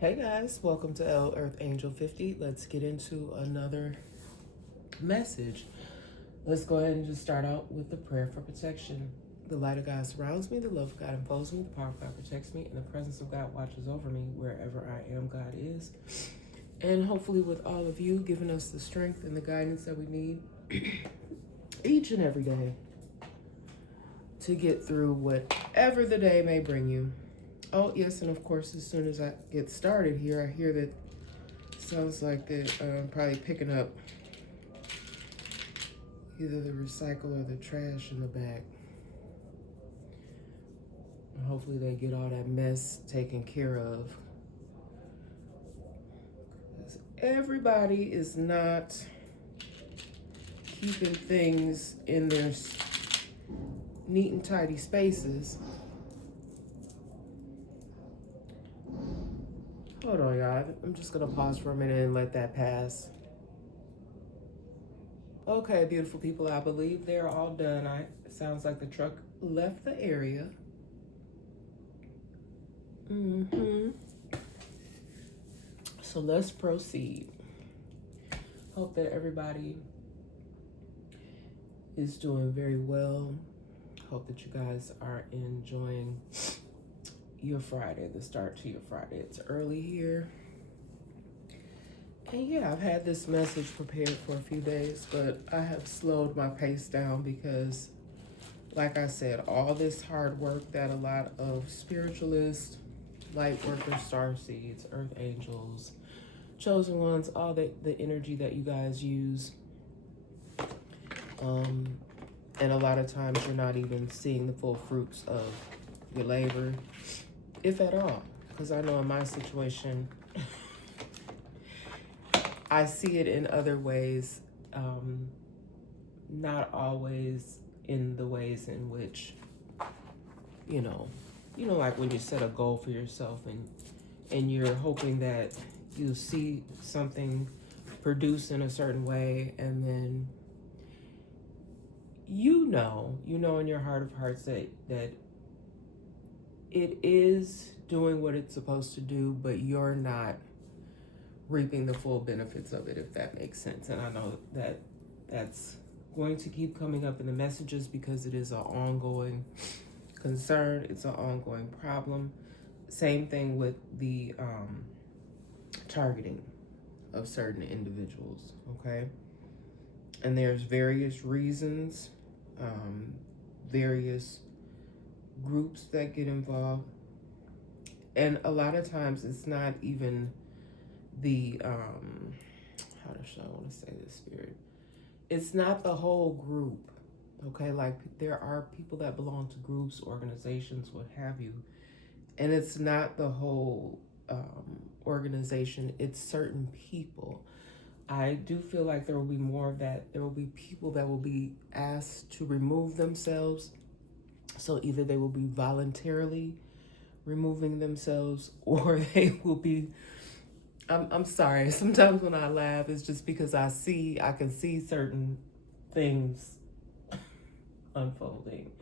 Hey guys, welcome to L Earth Angel 50. Let's get into another message. Let's go ahead and just start out with the prayer for protection. The light of God surrounds me, the love of God enfolds me, the power of God protects me, and the presence of God watches over me. Wherever I am, God is. And hopefully with all of you giving us the strength and the guidance that we need each and every day to get through whatever the day may bring you. Oh, yes, and of course, as soon as I get started here, I hear that sounds like they're probably picking up either the recycle or the trash in the back. And hopefully they get all that mess taken care of. Because everybody is not keeping things in their neat and tidy spaces. Hold on, y'all. I'm just going to pause for a minute and let that pass. Okay, beautiful people, I believe they're all done. It sounds like the truck left the area. So let's proceed. Hope that everybody is doing very well. Hope that you guys are enjoying your Friday, the start to your Friday. It's early here. And yeah, I've had this message prepared for a few days, but I have slowed my pace down because, like I said, all this hard work that a lot of spiritualists, light workers, starseeds, earth angels, chosen ones, all the energy that you guys use, and a lot of times you're not even seeing the full fruits of your labor, if at all. Because I know in my situation, I see it in other ways, not always in the ways in which, like when you set a goal for yourself and you're hoping that you see something produced in a certain way, and then you know in your heart of hearts that it is doing what it's supposed to do, but you're not reaping the full benefits of it, if that makes sense. And I know that that's going to keep coming up in the messages because it is an ongoing concern. It's an ongoing problem. Same thing with the targeting of certain individuals, okay? And there's various reasons, various groups that get involved. And a lot of times it's not even the, how should I want to say this, Spirit? It's not the whole group, okay? Like there are people that belong to groups, organizations, what have you. And it's not the whole organization, it's certain people. I do feel like there will be more of that. There will be people that will be asked to remove themselves. So either they will be voluntarily removing themselves, or they will be, I'm sorry, sometimes when I laugh, it's just because I can see certain things unfolding.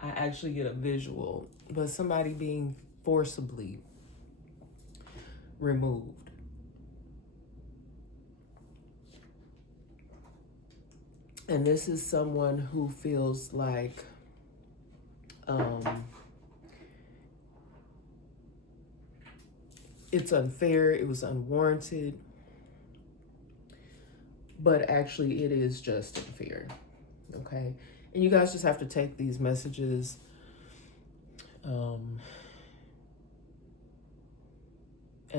I actually get a visual, but somebody being forcibly removed. And this is someone who feels like it's unfair, it was unwarranted, but actually it is just unfair, okay? And you guys just have to take these messages and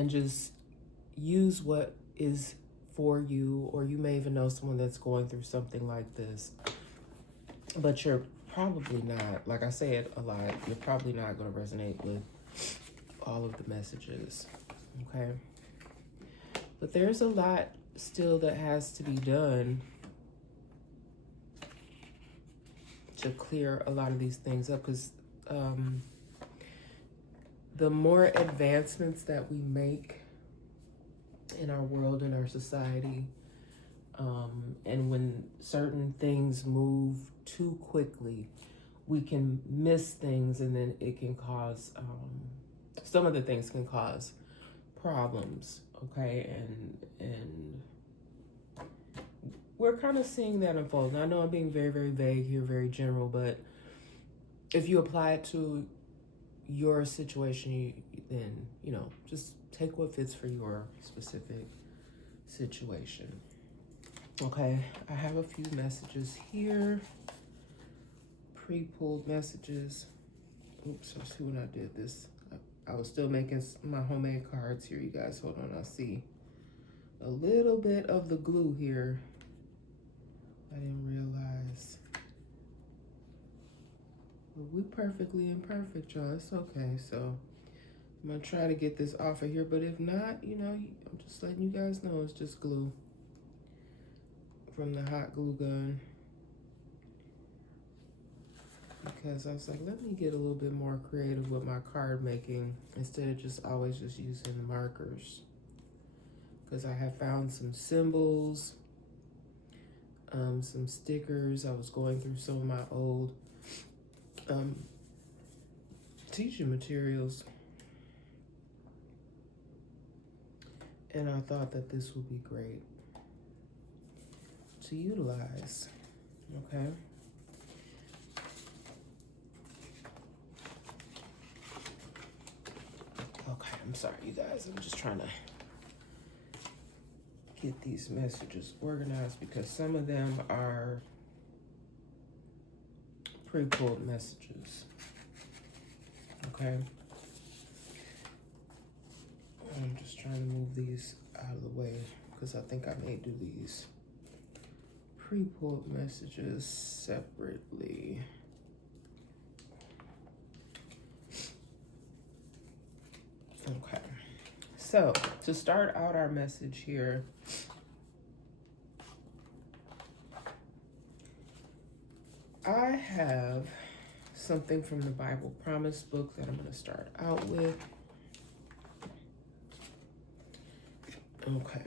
just use what is for you, or you may even know someone that's going through something like this, but you're probably not, like I say it a lot, you're probably not going to resonate with all of the messages, okay? But there's a lot still that has to be done to clear a lot of these things up, because the more advancements that we make in our world, in our society, and when certain things move too quickly, we can miss things, and then it can cause, some of the things can cause problems, okay? And we're kind of seeing that unfold. And I know I'm being very, very vague here, very general, but if you apply it to your situation, then, just take what fits for your specific situation. Okay, I have a few messages here, pre-pulled messages. Oops, I see when I did this. I was still making my homemade cards here, you guys. Hold on, I see a little bit of the glue here. I didn't realize. Well, we perfectly imperfect, y'all. It's okay. So I'm gonna try to get this off of here, but if not, I'm just letting you guys know it's just glue from the hot glue gun. Because I was like, let me get a little bit more creative with my card making instead of just always just using markers. Because I have found some symbols, some stickers. I was going through some of my old teaching materials, and I thought that this would be great to utilize. Okay. Okay, I'm sorry, you guys. I'm just trying to get these messages organized because some of them are pre-pulled messages. Okay. I'm just trying to move these out of the way because I think I may do these pre-pulled messages separately. Okay, so to start out our message here, I have something from the Bible Promise book that I'm going to start out with. Okay,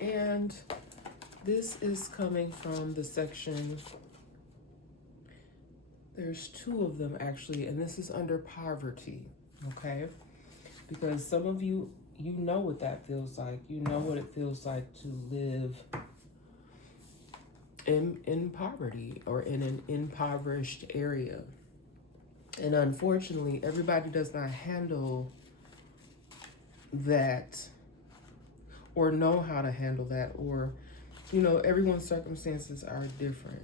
and this is coming from the section, there's two of them actually, and this is under poverty, okay? Because some of you, you know what that feels like. You know what it feels like to live in poverty or in an impoverished area. And unfortunately, everybody does not handle that or know how to handle that, or, everyone's circumstances are different,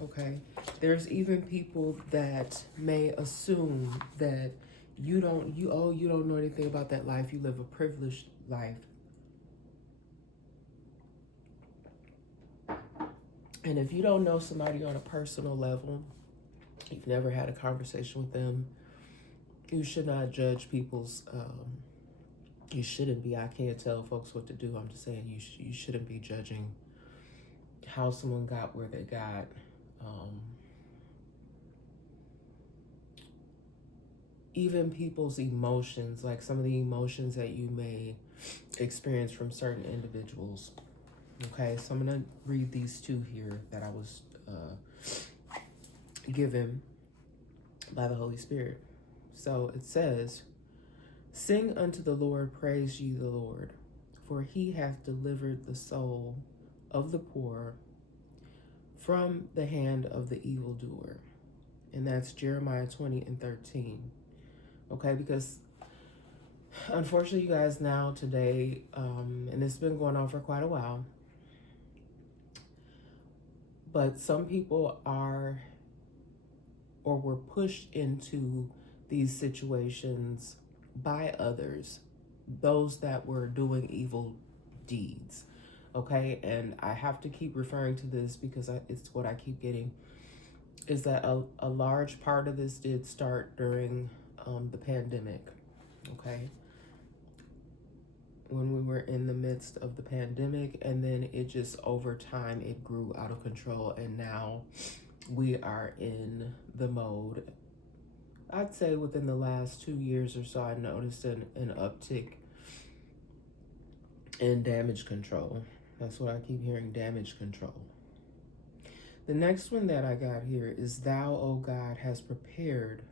okay? There's even people that may assume that you don't know anything about that life. You live a privileged life. And if you don't know somebody on a personal level, you've never had a conversation with them, you should not judge people's, you shouldn't be. I can't tell folks what to do. I'm just saying you shouldn't be judging how someone got where they got. Even people's emotions, like some of the emotions that you may experience from certain individuals. Okay, so I'm going to read these two here that I was given by the Holy Spirit. So it says, "Sing unto the Lord, praise ye the Lord, for he hath delivered the soul of the poor from the hand of the evildoer." And that's Jeremiah 20:13. Okay, because unfortunately, you guys, now today, and it's been going on for quite a while, but some people are or were pushed into these situations by others, those that were doing evil deeds. Okay, and I have to keep referring to this because it's what I keep getting, is that a large part of this did start during the pandemic. Okay, when we were in the midst of the pandemic, and then it just over time it grew out of control, and now we are in the mode. I'd say within the last 2 years or so, I noticed an uptick in damage control. That's what I keep hearing, damage control. The next one that I got here is, "Thou, O God, hast prepared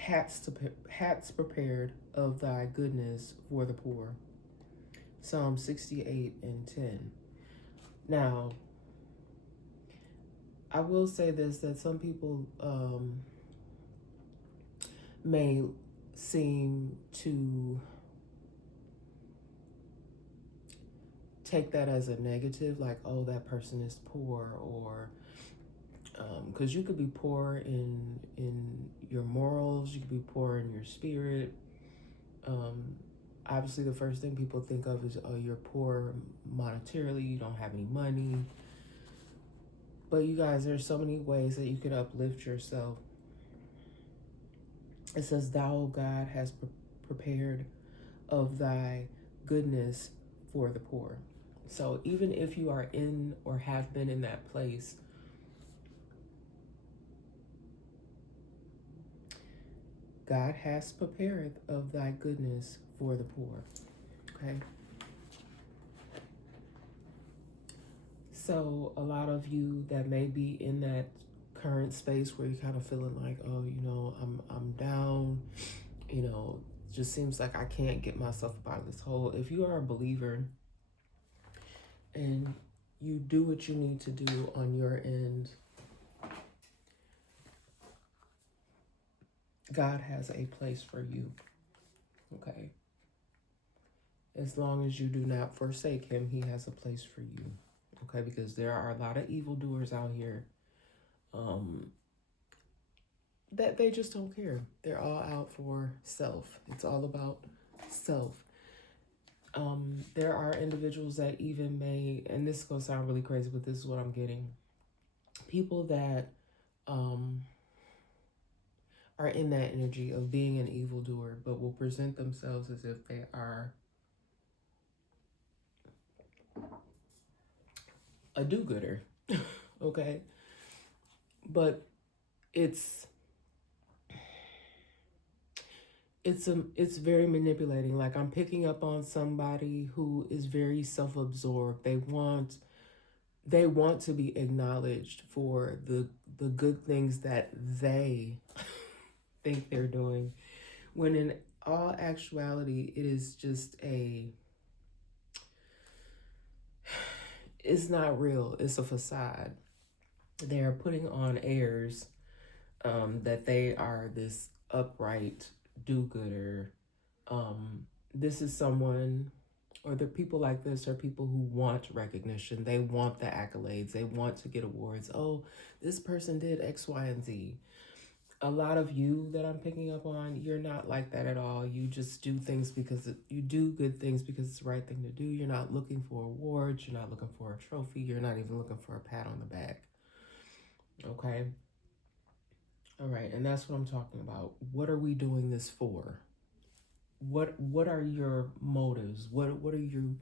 hats prepared of thy goodness for the poor. Psalm 68 and 10. Now, I will say this, that some people may seem to take that as a negative, like, oh, that person is poor, or because you could be poor in your morals, you could be poor in your spirit. Obviously, the first thing people think of is, oh, you're poor monetarily, you don't have any money. But you guys, there's so many ways that you can uplift yourself. It says, thou, O God, has prepared of thy goodness for the poor. So even if you are in or have been in that place, God has prepared of thy goodness for the poor. Okay. So a lot of you that may be in that current space where you're kind of feeling like, oh, I'm down, just seems like I can't get myself out of this hole. If you are a believer and you do what you need to do on your end, God has a place for you. Okay. As long as you do not forsake him, he has a place for you. Okay, because there are a lot of evildoers out here that they just don't care. They're all out for self. It's all about self. There are individuals that even may, and this is going to sound really crazy, but this is what I'm getting. People that are in that energy of being an evildoer, but will present themselves as if they are a do-gooder. Okay? But it's very manipulating. Like, I'm picking up on somebody who is very self-absorbed. They want to be acknowledged for the good things that they think they're doing, when in all actuality it is just it's not real. It's a facade. They are putting on airs that they are this upright do-gooder. This is someone, or the people like this are people who want recognition. They want the accolades. They want to get awards. Oh, this person did X, Y, and Z. A lot of you that I'm picking up on, you're not like that at all. You just do things because you do good things because it's the right thing to do. You're not looking for awards. You're not looking for a trophy. You're not even looking for a pat on the back. Okay? All right, and that's what I'm talking about. What are we doing this for? What are your motives? What are you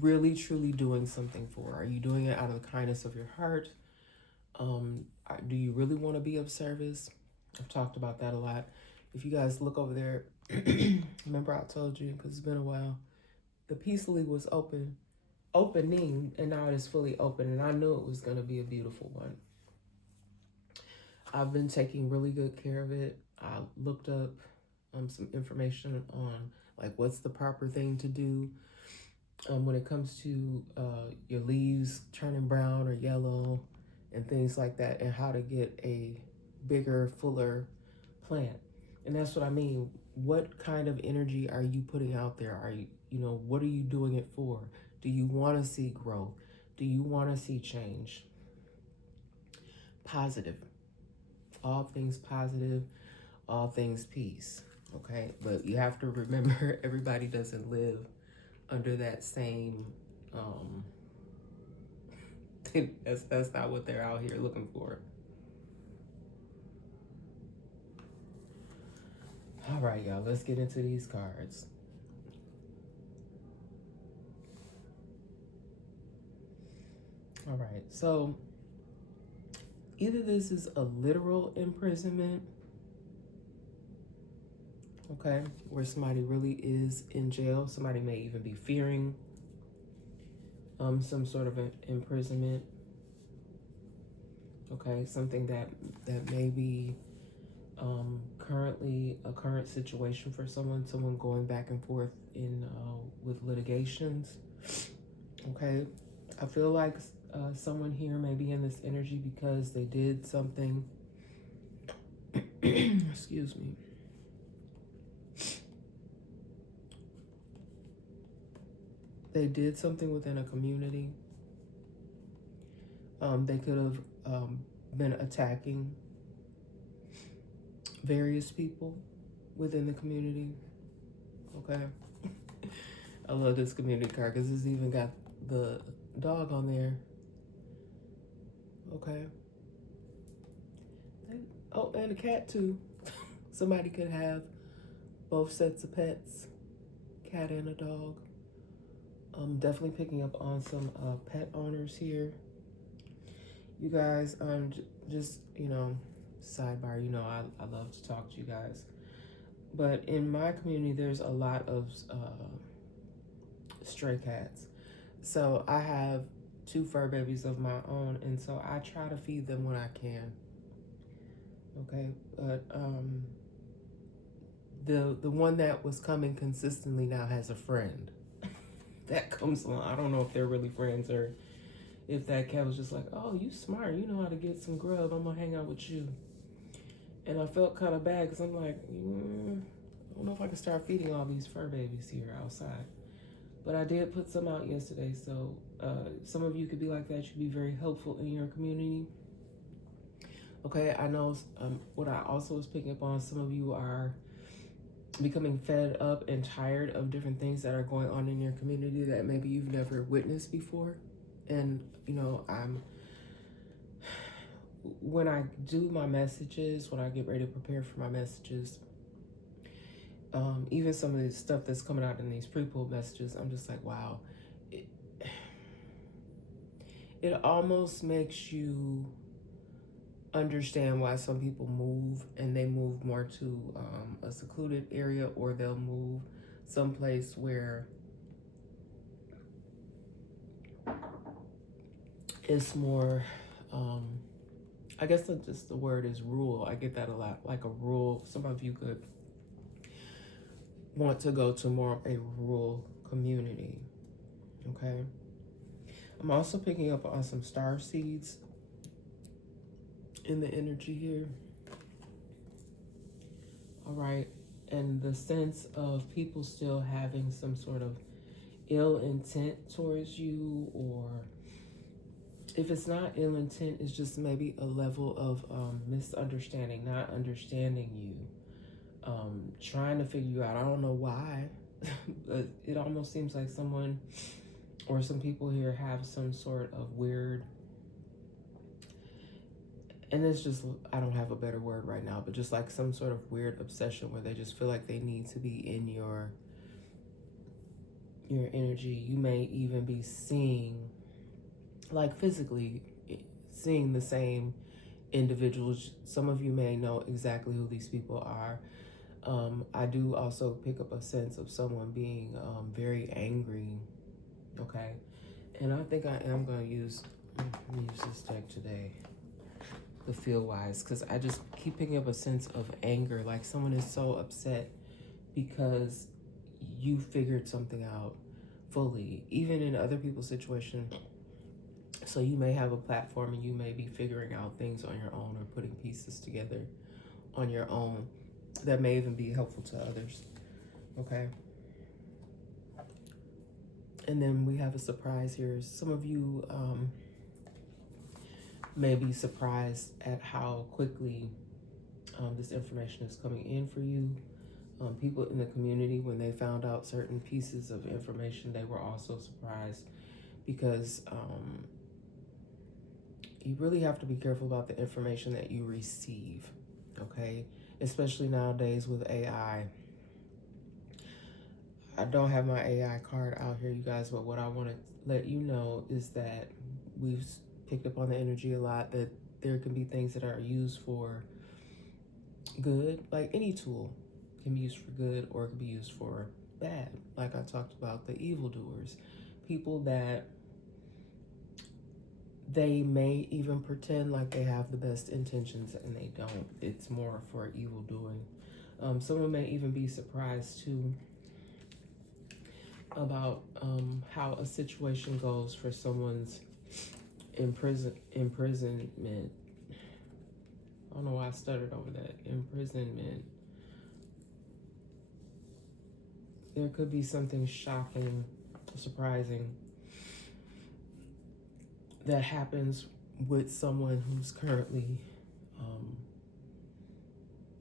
really truly doing something for? Are you doing it out of the kindness of your heart? Do you really want to be of service? I've talked about that a lot. If you guys look over there, remember I told you, because it's been a while, the Peace League was opening, and now it is fully open, and I knew it was going to be a beautiful one. I've been taking really good care of it. I looked up some information on, like, what's the proper thing to do when it comes to your leaves turning brown or yellow and things like that, and how to get a bigger, fuller plant. And that's what I mean. What kind of energy are you putting out there? Are you, what are you doing it for? Do you want to see growth? Do you want to see change? Positive. All things positive, all things peace. Okay? But you have to remember, everybody doesn't live under that same that's not what they're out here looking for. All right, y'all, let's get into these cards. All right, so either this is a literal imprisonment, okay, where somebody really is in jail. Somebody may even be fearing some sort of an imprisonment. Okay, something that may be currently a current situation for someone going back and forth in with litigations. Okay, I feel like someone here may be in this energy because they did something. Excuse me. They did something within a community. They could have been attacking various people within the community. Okay. I love this community card because it's even got the dog on there. Okay. Oh, and a cat too. Somebody could have both sets of pets, cat and a dog. I'm definitely picking up on some pet owners here. You guys, just, sidebar, I love to talk to you guys. But in my community, there's a lot of stray cats. So I have 2 fur babies of my own, and so I try to feed them when I can. Okay, but the one that was coming consistently now has a friend that comes along. I don't know if they're really friends or if that cat was just like, oh, you smart, you know how to get some grub, I'm gonna hang out with you. And I felt kind of bad because I'm like, I don't know if I can start feeding all these fur babies here outside. But I did put some out yesterday, so some of you could be like that. You could be very helpful in your community. Okay, I know what I also was picking up on, some of you are becoming fed up and tired of different things that are going on in your community that maybe you've never witnessed before. And, when I do my messages, when I get ready to prepare for my messages, even some of the stuff that's coming out in these pre-pulled messages, I'm just like, wow. It almost makes you understand why some people move, and they move more to a secluded area, or they'll move someplace where it's more, I guess just the word is rural. I get that a lot, like a rural. Some of you could want to go to more of a rural community. Okay. I'm also picking up on some star seeds in the energy here. All right. And the sense of people still having some sort of ill intent towards you, or if it's not ill intent, it's just maybe a level of misunderstanding, not understanding you, trying to figure you out. I don't know why, but it almost seems like someone or some people here have some sort of weird, and it's just, I don't have a better word right now, but just like some sort of weird obsession where they just feel like they need to be in your energy. You may even be seeing, like physically seeing the same individuals. Some of you may know exactly who these people are. I do also pick up a sense of someone being very angry. Okay, and I think I am going to use this deck today, the Feel Wise, because I just keep picking up a sense of anger, like someone is so upset because you figured something out fully, even in other people's situation. So you may have a platform and you may be figuring out things on your own, or putting pieces together on your own that may even be helpful to others. Okay. And then we have a surprise here. Some of you may be surprised at how quickly this information is coming in for you. People in the community, when they found out certain pieces of information, they were also surprised, because you really have to be careful about the information that you receive, okay? Especially nowadays with AI. I don't have my AI card out here, you guys, but what I want to let you know is that we've picked up on the energy a lot, that there can be things that are used for good, like any tool can be used for good, or it can be used for bad. Like I talked about the evildoers, people that They may even pretend like they have the best intentions and they don't. It's more for evil doing. Someone may even be surprised too about how a situation goes for someone's imprisonment. I don't know why I stuttered over that. Imprisonment. There could be something shocking, surprising that happens with someone who's currently, um,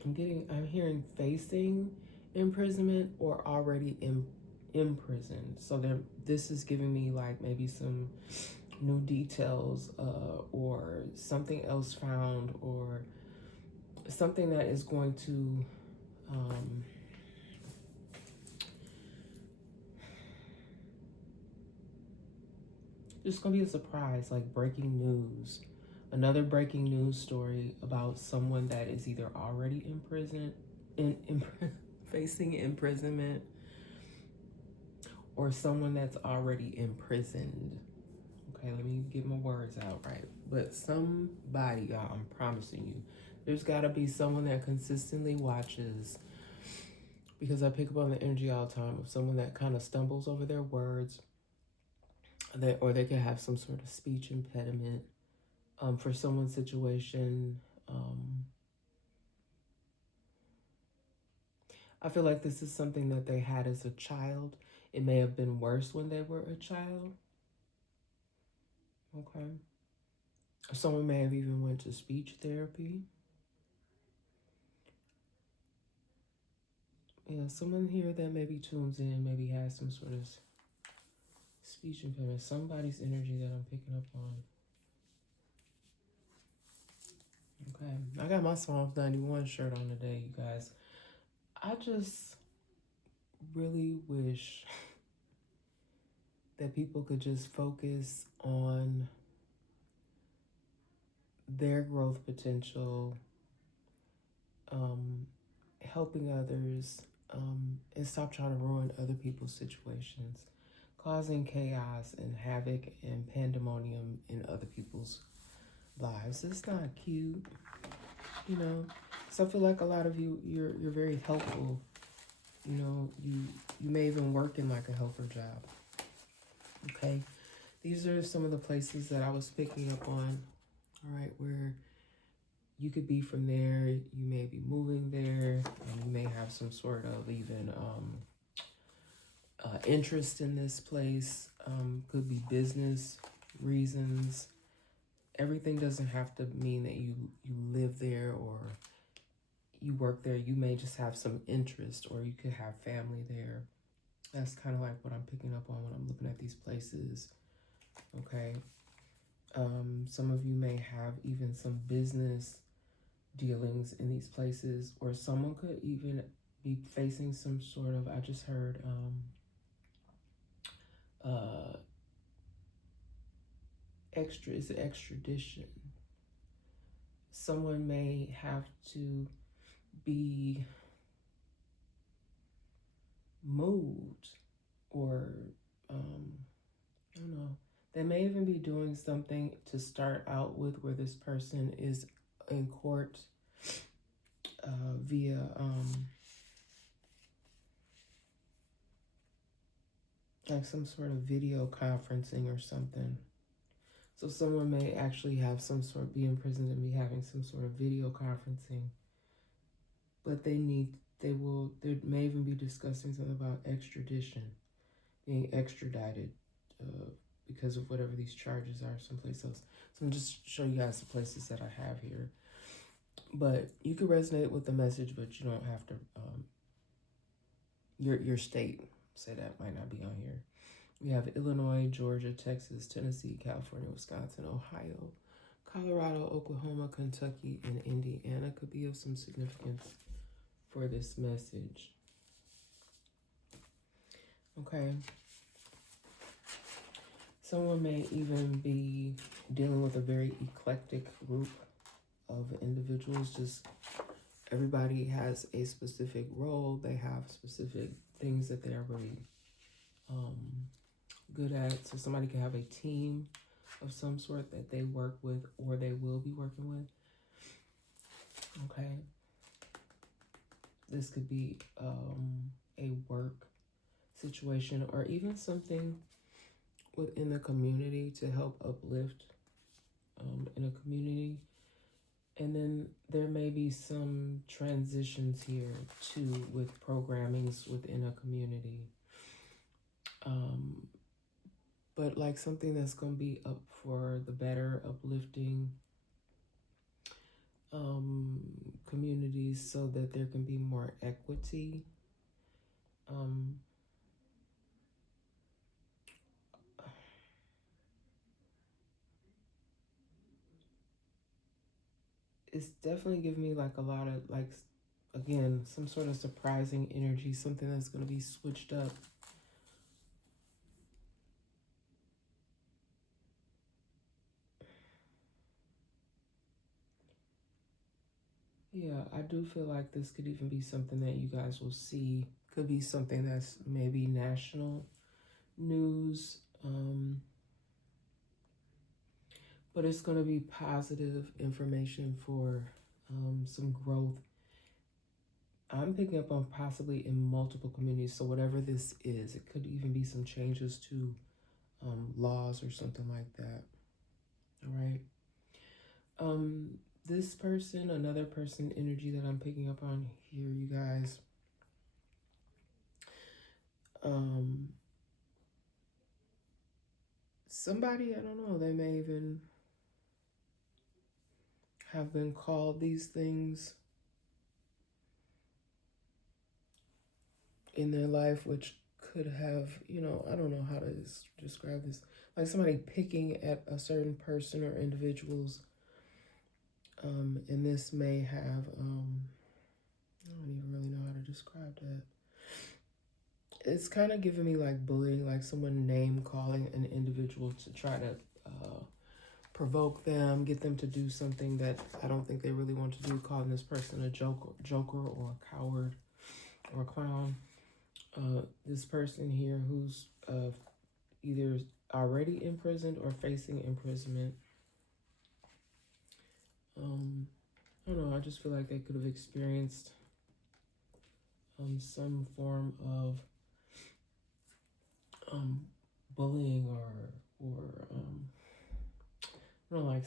I'm hearing facing imprisonment or already in imprisoned. So this is giving me like maybe some new details, or something else found, or something that is going to, um, just gonna be a surprise, like breaking news. Another breaking news story about someone that is either already in prison, in facing imprisonment, or someone that's already imprisoned. Okay, let me get my words out right. But somebody, y'all, I'm promising you, there's got to be someone that consistently watches, because I pick up on the energy all the time of someone that kind of stumbles over their words, or they can have some sort of speech impediment. For someone's situation, I feel like this is something that they had as a child. It may have been worse when they were a child. Okay. Someone may have even went to speech therapy. Yeah, someone here that maybe tunes in, maybe has some sort of speech impairment. Somebody's energy that I'm picking up on. Okay. I got my Psalms 91 shirt on today, you guys. I just really wish that people could just focus on their growth potential, um, helping others, and stop trying to ruin other people's situations, causing chaos and havoc and pandemonium in other people's lives. It's not cute, you know. So I feel like a lot of you, you're very helpful. You know, you may even work in like a helper job. Okay, these are some of the places that I was picking up on. All right, where you could be from there. You may be moving there, and you may have some sort of even interest in this place. Could be business reasons. Everything doesn't have to mean that you live there or you work there. You may just have some interest, or you could have family there. That's kind of like what I'm picking up on when I'm looking at these places. Okay. Some of you may have even some business dealings in these places, or someone could even be facing some sort of, I just heard, uh, is it extradition? Someone may have to be moved, or I don't know. They may even be doing something to start out with where this person is in court, via like some sort of video conferencing or something. So someone may actually have some sort, be in prison and be having some sort of video conferencing, but there may even be discussing something about extradition, being extradited, because of whatever these charges are someplace else. So I'm just show you guys the places that I have here. But you could resonate with the message, but you don't have to. Your state, say that might not be on here. We have Illinois, Georgia, Texas, Tennessee, California, Wisconsin, Ohio, Colorado, Oklahoma, Kentucky, and Indiana could be of some significance for this message. Okay. Someone may even be dealing with a very eclectic group of individuals. Just everybody has a specific role. They have specific things that they're really good at. So somebody could have a team of some sort that they work with or they will be working with. Okay. This could be a work situation or even something within the community to help uplift in a community. And then there may be some transitions here too with programmings within a community. But like something that's going to be up for the better, uplifting communities so that there can be more equity. It's definitely giving me like a lot of like, again, some sort of surprising energy, something that's going to be switched up. Yeah, I do feel like this could even be something that you guys will see. Could be something that's maybe national news, but it's going to be positive information for some growth. I'm picking up on possibly in multiple communities. So whatever this is, it could even be some changes to laws or something like that. All right. This person, another person energy that I'm picking up on here, you guys. Somebody, I don't know, they may even have been called these things in their life, which could have, I don't know how to describe this. Like somebody picking at a certain person or individuals. And this may have, I don't even really know how to describe that. It's kind of giving me like bullying, like someone name calling an individual to try to provoke them, get them to do something that I don't think they really want to do, calling this person a joker or a coward or a clown. This person here who's either already imprisoned or facing imprisonment. I don't know, I just feel like they could have experienced some form of bullying or I don't know,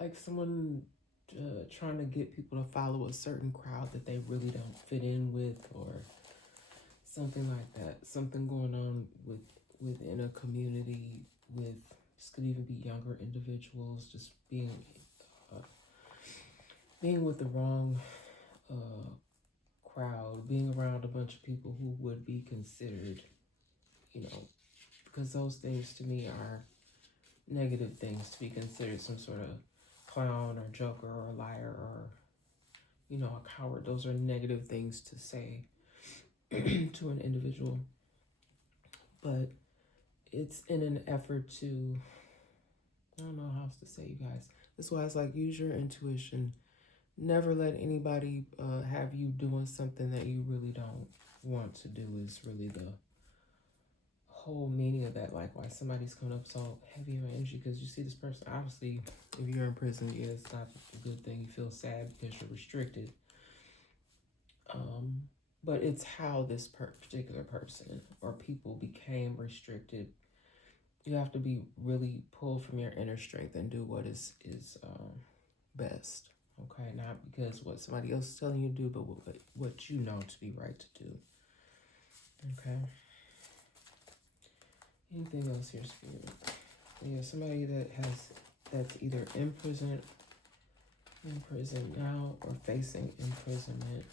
like someone trying to get people to follow a certain crowd that they really don't fit in with, or something like that. Something going on within a community with, this could even be younger individuals, just being with the wrong crowd, being around a bunch of people who would be considered, because those things to me are negative things, to be considered some sort of clown or joker or liar or, a coward. Those are negative things to say to an individual. But it's in an effort to, I don't know how else to say, you guys. That's why it's like, use your intuition. Never let anybody have you doing something that you really don't want to do is really the whole meaning of that. Like why somebody's coming up so heavy on energy, because you see this person, obviously, if you're in prison, yeah, it's not a good thing. You feel sad because you're restricted. But it's how this particular person or people became restricted. You have to be really pulled from your inner strength and do what is best. Okay, not because what somebody else is telling you to do, but what you know to be right to do. Okay. Anything else here, Spirit? Yeah, somebody that's either in prison now, or facing imprisonment,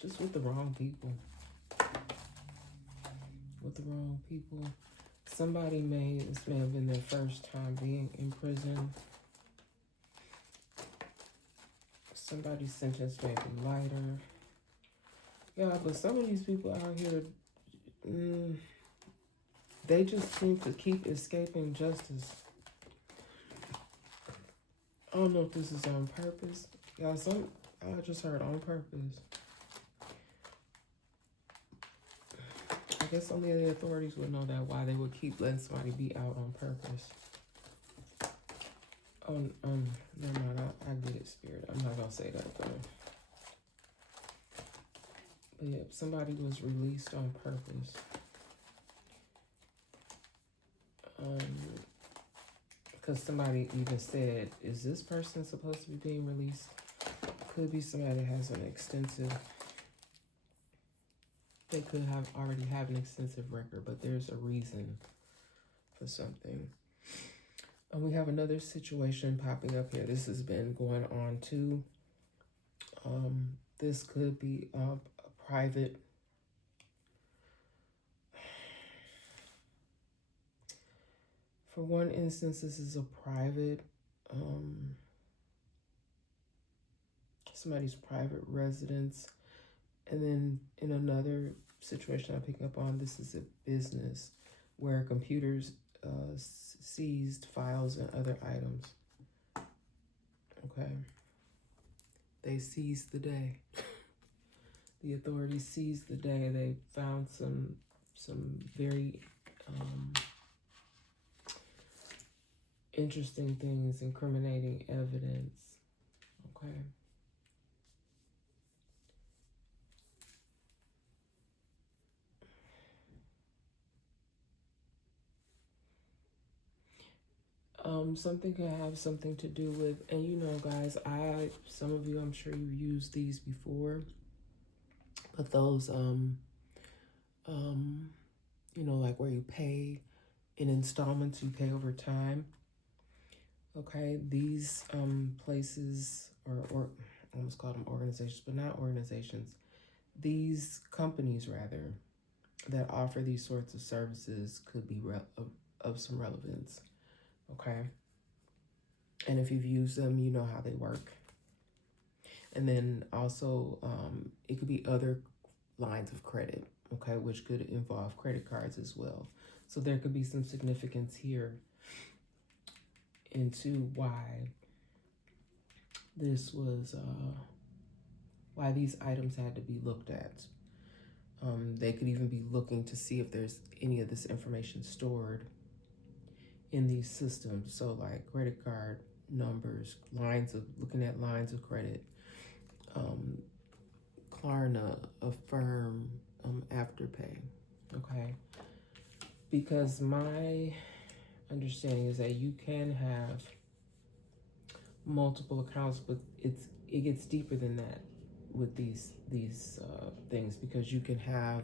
just with the wrong people. With the wrong people. This may have been their first time being in prison. Somebody's sentence may be lighter. Yeah, but some of these people out here, they just seem to keep escaping justice. I don't know if this is on purpose. Yeah, I just heard on purpose. I guess only the authorities would know that, why they would keep letting somebody be out on purpose. never mind. I get it, Spirit. I'm not gonna say that though. But yeah, somebody was released on purpose. Because somebody even said, "Is this person supposed to be being released?" Could be somebody that has an extensive. They could have already have an extensive record, but there's a reason for something. And we have another situation popping up here. This has been going on too. This could be a private. For one instance, this is a private, somebody's private residence. And then in another situation I'm picking up on, this is a business where computers seized files and other items. Okay. They seized the day. The authorities seized the day. They found some very interesting things, incriminating evidence. Okay. Something could have something to do with, and you know, guys, some of you, I'm sure you've used these before, but those, you know, like where you pay in installments, you pay over time. Okay, these places, or I almost call them organizations, but not organizations. These companies, rather, that offer these sorts of services could be of some relevance. Okay. And if you've used them, you know how they work. And then also, it could be other lines of credit, okay, which could involve credit cards as well. So there could be some significance here into why this was, why these items had to be looked at. They could even be looking to see if there's any of this information stored in these systems. So like credit card numbers, looking at lines of credit, Klarna, Affirm, Afterpay. Okay. Because my understanding is that you can have multiple accounts, but it gets deeper than that with these things, because you can have,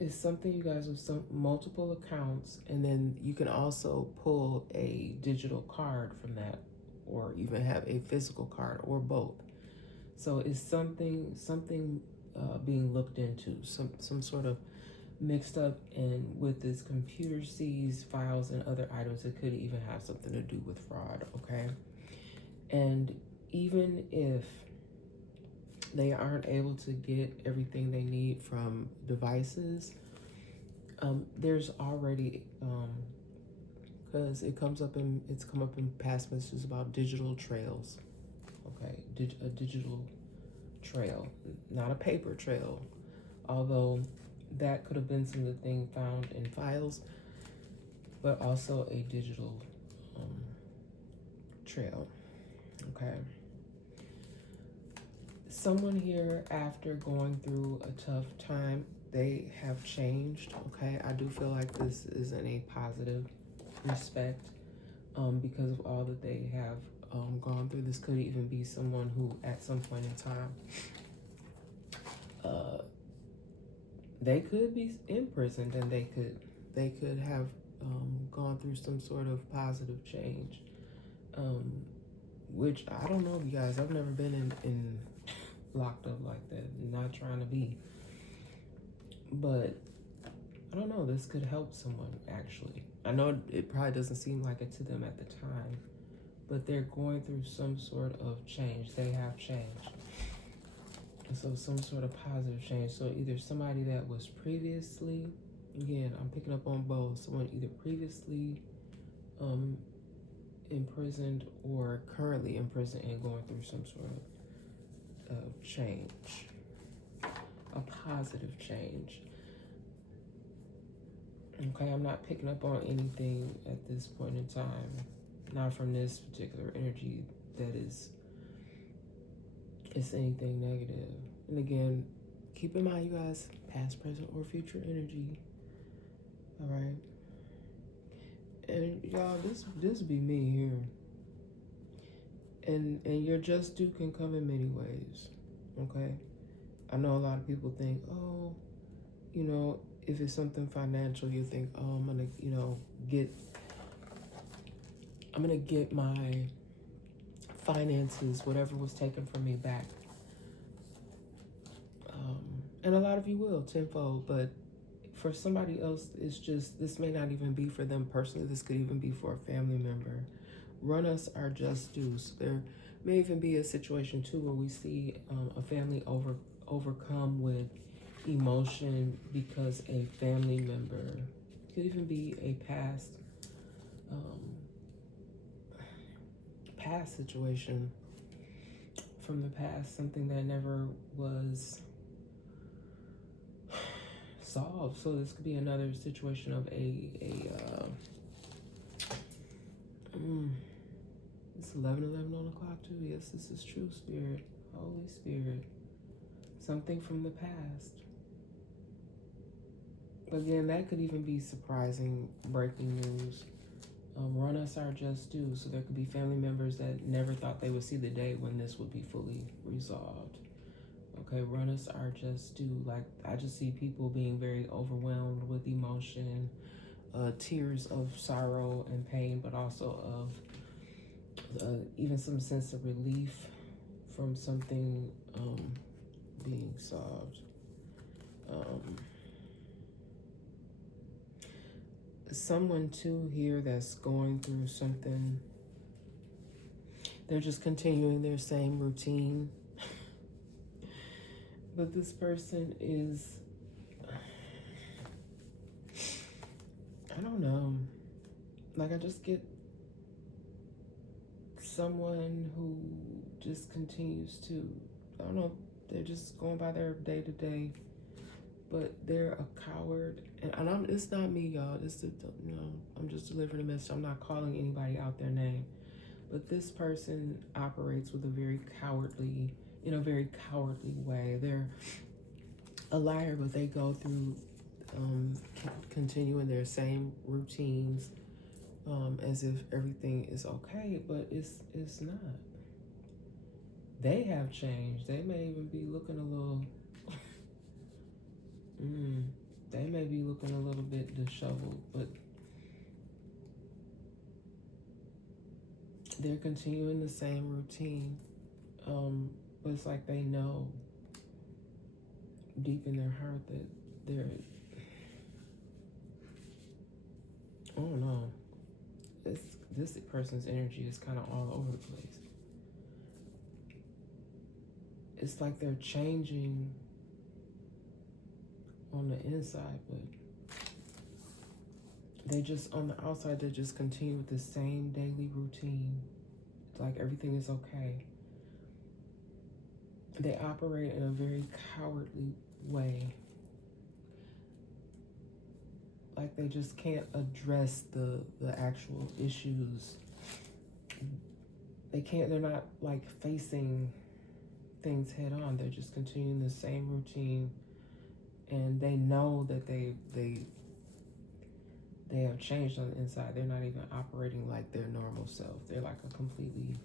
it's something, you guys, with some multiple accounts, and then you can also pull a digital card from that, or even have a physical card, or both. So it's something being looked into, some sort of mixed up, and with this computer seized files and other items, it could even have something to do with fraud. Okay. And even if they aren't able to get everything they need from devices, there's already, because it's come up in past messages about digital trails. Okay. A digital trail, not a paper trail, although that could have been some of the things found in files, but also a digital trail. Okay. Someone here, after going through a tough time, they have changed. Okay. I do feel like this is in a positive respect, because of all that they have gone through. This could even be someone who at some point in time, they could be imprisoned, and they could have gone through some sort of positive change, which I don't know, you guys. I've never been in locked up like that. Not trying to be, but I don't know. This could help someone, actually. I know it probably doesn't seem like it to them at the time, but they're going through some sort of change. They have changed. So some sort of positive change. So either somebody that was previously, again, I'm picking up on both, someone either previously imprisoned, or currently imprisoned and going through some sort of change, a positive change. Okay, I'm not picking up on anything at this point in time. Not from this particular energy that is anything negative. And again, keep in mind, you guys, past, present, or future energy. All right. And y'all, this be me here. And your just due can come in many ways. Okay. I know a lot of people think, oh, you know, if it's something financial, you think, oh, get I'm gonna get my finances, whatever was taken from me, back. And a lot of you will tenfold, but for somebody else, it's just, this may not even be for them personally. This could even be for a family member. Run us our just dues. There may even be a situation too where we see a family overcome with emotion because a family member, could even be a um, past situation from the past, something that never was solved. So this could be another situation of it's 11:11 on the clock too. Yes, this is true, Spirit, Holy Spirit. Something from the past. Again, that could even be surprising breaking news. Run us our just due. So there could be family members that never thought they would see the day when this would be fully resolved. Okay, run us our just due. Like, I just see people being very overwhelmed with emotion, tears of sorrow and pain, but also of even some sense of relief from something being solved. Someone too here that's going through something, they're just continuing their same routine, but this person is, I don't know, like, I just get someone who just continues to, I don't know, they're just going by their day to day, but they're a coward. And it's not me, y'all. I'm just delivering a message. I'm not calling anybody out their name. But this person operates with in a very cowardly way. They're a liar, but they go through continuing their same routines as if everything is okay, but it's not. They have changed. They may even be looking a little. They may be looking a little bit disheveled, but they're continuing the same routine. But it's like they know deep in their heart that they're, I don't know, this person's energy is kind of all over the place. It's like they're changing on the inside, but they just, on the outside, they just continue with the same daily routine. It's like everything is okay. They operate in a very cowardly way. Like they just can't address the actual issues. They're not like facing things head on. They're just continuing the same routine, and they know that they have changed on the inside. They're not even operating like their normal self. They're like a completely,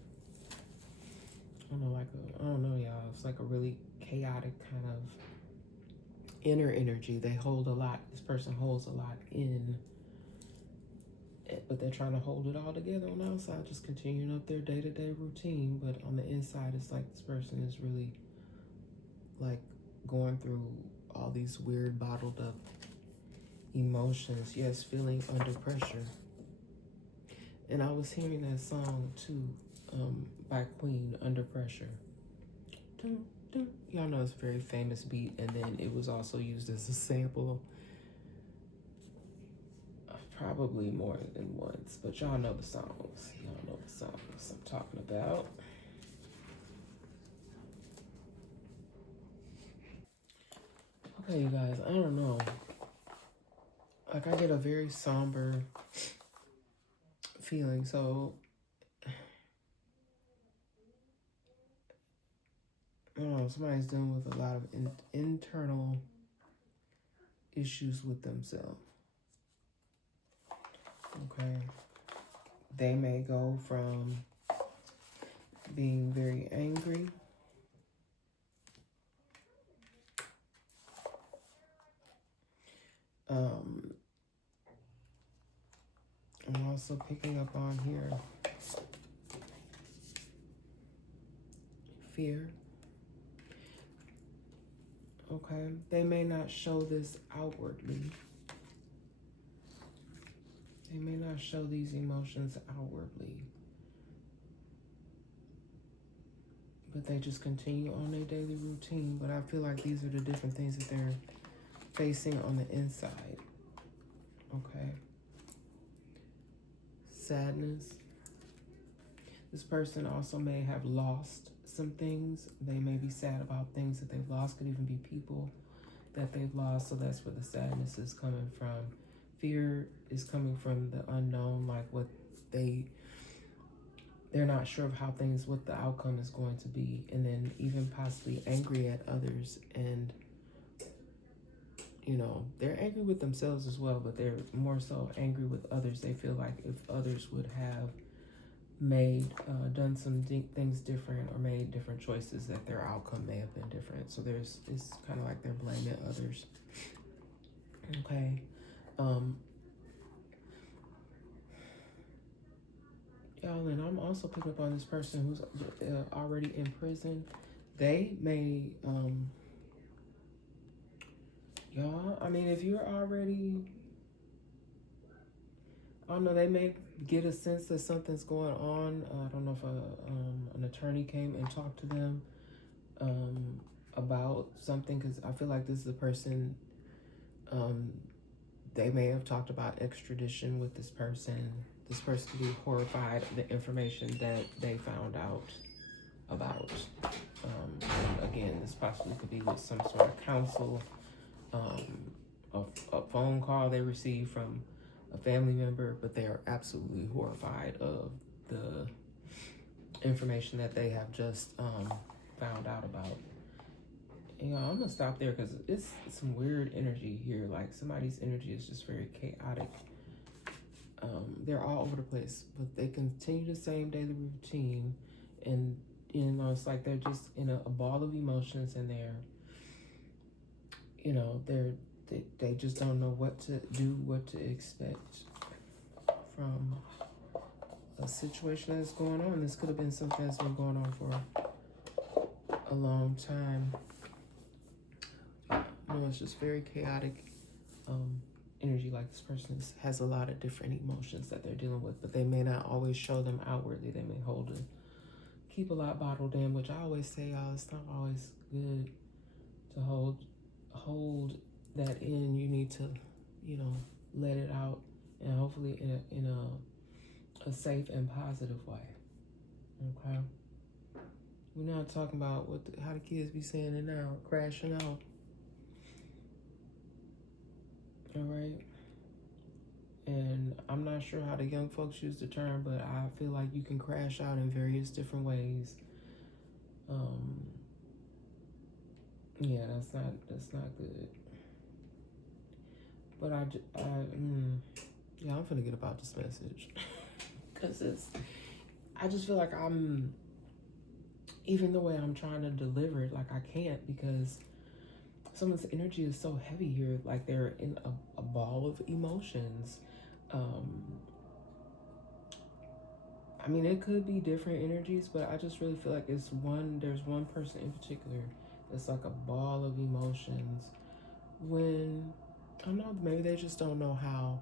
I don't know, y'all. It's like a really chaotic kind of inner energy. They hold a lot. This person holds a lot in, but they're trying to hold it all together on the outside, just continuing up their day-to-day routine. But on the inside, it's like this person is really like going through all these weird bottled up emotions. Yes, feeling under pressure. And I was hearing that song too, by Queen, Under Pressure. Dun, dun. Y'all know it's a very famous beat, and then it was also used as a sample probably more than once, but y'all know the songs. Y'all know the songs I'm talking about. Okay, you guys, I don't know. Like I get a very somber feeling. So I don't know, somebody's dealing with a lot of internal issues with themselves. Okay. They may go from being very angry. Um, I'm also picking up on here fear. Okay. They may not show this outwardly. They may not show these emotions outwardly. But they just continue on their daily routine. But I feel like these are the different things that they're facing on the inside. Okay. Sadness. This person also may have lost some things. They may be sad about things that they've lost. Could even be people that they've lost. So that's where the sadness is coming from. Fear is coming from the unknown, like what they're not sure of what the outcome is going to be. And then even possibly angry at others. And, they're angry with themselves as well, but they're more so angry with others. They feel like if others would have done some things different or made different choices, that their outcome may have been different. So it's kind of like they're blaming others. Okay. Y'all, and I'm also picking up on this person who's already in prison. They may, y'all, I mean, if you're already, I don't know, they may get a sense that something's going on. I don't know if an attorney came and talked to them about something, because I feel like this is a person, they may have talked about extradition with this person. This person could be horrified at the information that they found out about. Again, this possibly could be with some sort of counsel, a phone call they received from a family member, but they are absolutely horrified of the information that they have just found out about. I'm gonna stop there because it's some weird energy here. Like somebody's energy is just very chaotic. They're all over the place, but they continue the same daily routine, and it's like they're just in a ball of emotions, and they just don't know what to do, what to expect from a situation that's going on. This could have been something that's been going on for a long time. It's just very chaotic energy. Like this person has a lot of different emotions that they're dealing with, but they may not always show them outwardly. They may keep a lot bottled in, which I always say, y'all, it's not always good to hold that in. You need to, let it out, and hopefully in a safe and positive way. Okay. We're not talking about how the kids be saying it now, crashing out. All right. And I'm not sure how the young folks use the term, but I feel like you can crash out in various different ways. Yeah, that's not good. But I'm gonna get about this message because I just feel like even the way I'm trying to deliver it, like I can't, because someone's energy is so heavy here. Like they're in a ball of emotions. I mean, it could be different energies, but I just really feel like there's one person in particular that's like a ball of emotions. When, I don't know, maybe they just don't know how,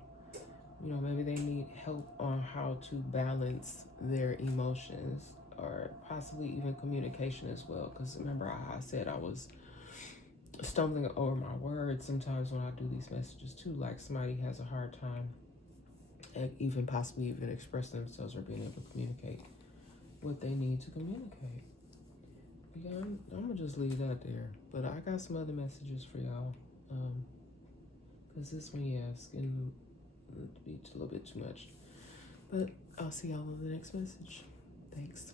maybe they need help on how to balance their emotions, or possibly even communication as well. Because remember, I said I was stumbling over my words sometimes when I do these messages too. Like somebody has a hard time and possibly even expressing themselves or being able to communicate what they need to communicate. Yeah, I'm gonna just leave that there. But I got some other messages for y'all. Because this one, yeah, it's getting to be a little bit too much. But I'll see y'all on the next message. Thanks.